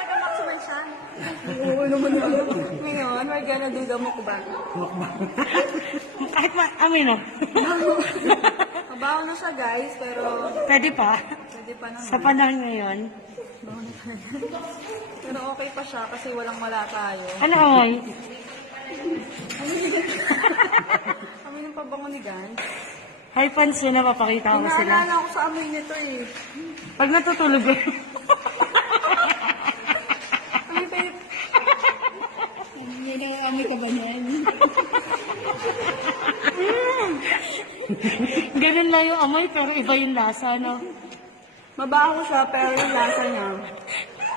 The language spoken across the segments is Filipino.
Nagkamaksuman siya. Oo naman yun. Ngayon, we're gonna do the mukbang. Kahit amin na. Mabaho na siya guys, pero Pwede pa. pwede pa naman. Sa panahon ngayon. Mabaho na talaga. Pero okay pa siya kasi walang wala tayo. Ano amoy? Kami ng pabango ni Gan. Hi, pansin na papakita ko sila. Inaalala ako sa amoy nito eh. Pag natutulog eh. Kami pa yung... Yan ang amoy ka ba niyan? Ganun lang yung amoy pero iba yung lasa, no? Mabaho siya pero yung lasa niya.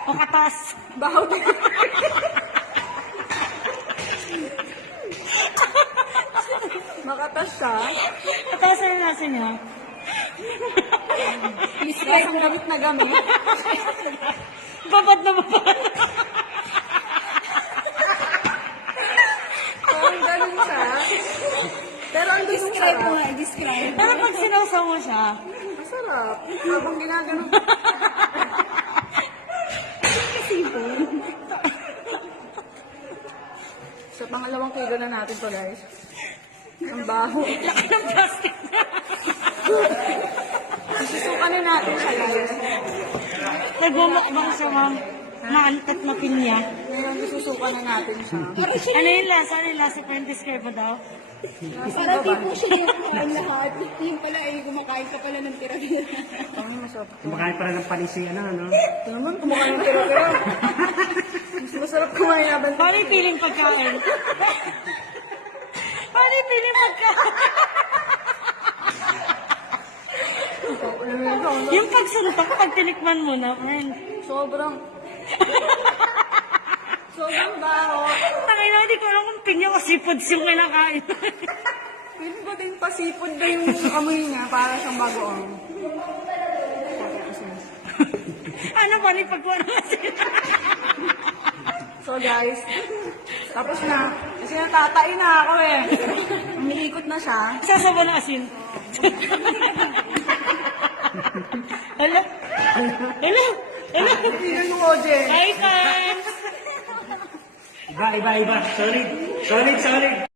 O katas. Baho din. Makatas siya. Katas yung lasa niya. Miskas ang gamit na gamit. Babad na babad. Parang ganun siya. Pero ang describe mo nga, describe. Pero pag sinawsaw mo siya, Masarap. Habang ginagano. Sa pangalawang kilo na natin to guys. Ang baho. laki ng plastic na. Susukanin natin siya guys. Nagmumukbang siya, ma'am. Naantat na pinya. Ngayon susukan na natin siya. Ano yung lasa? Ano yung lasa? Pero describe mo daw? Para di po siya kumakain lahat. Yung pala ay kumakain ka pala ng tira-tira. Ang masarap to. Kumakain pala ng panisi, ano? Ito naman, kumakain ng tira-tira. Mas masarap kumain naman. Paano yung feeling pagkain? Paano yung feeling pagkain? Yung pagsuntok, pag tinikman mo na, friend. Sobrang baho. Tangay na, hindi ko alam kung pinya o seafoods yung kinakain. Feeling ko din pasipod na yung amoy niya para siyang bagoong. Ano ba, ni pagkuha naman sila? So guys, tapos na. Kasi natatain na ako eh. Umiikot na siya. Sasaba na asin. Hala? Hala? Hala? Tignan yung Oje. Hi, fans! Iba. Solid.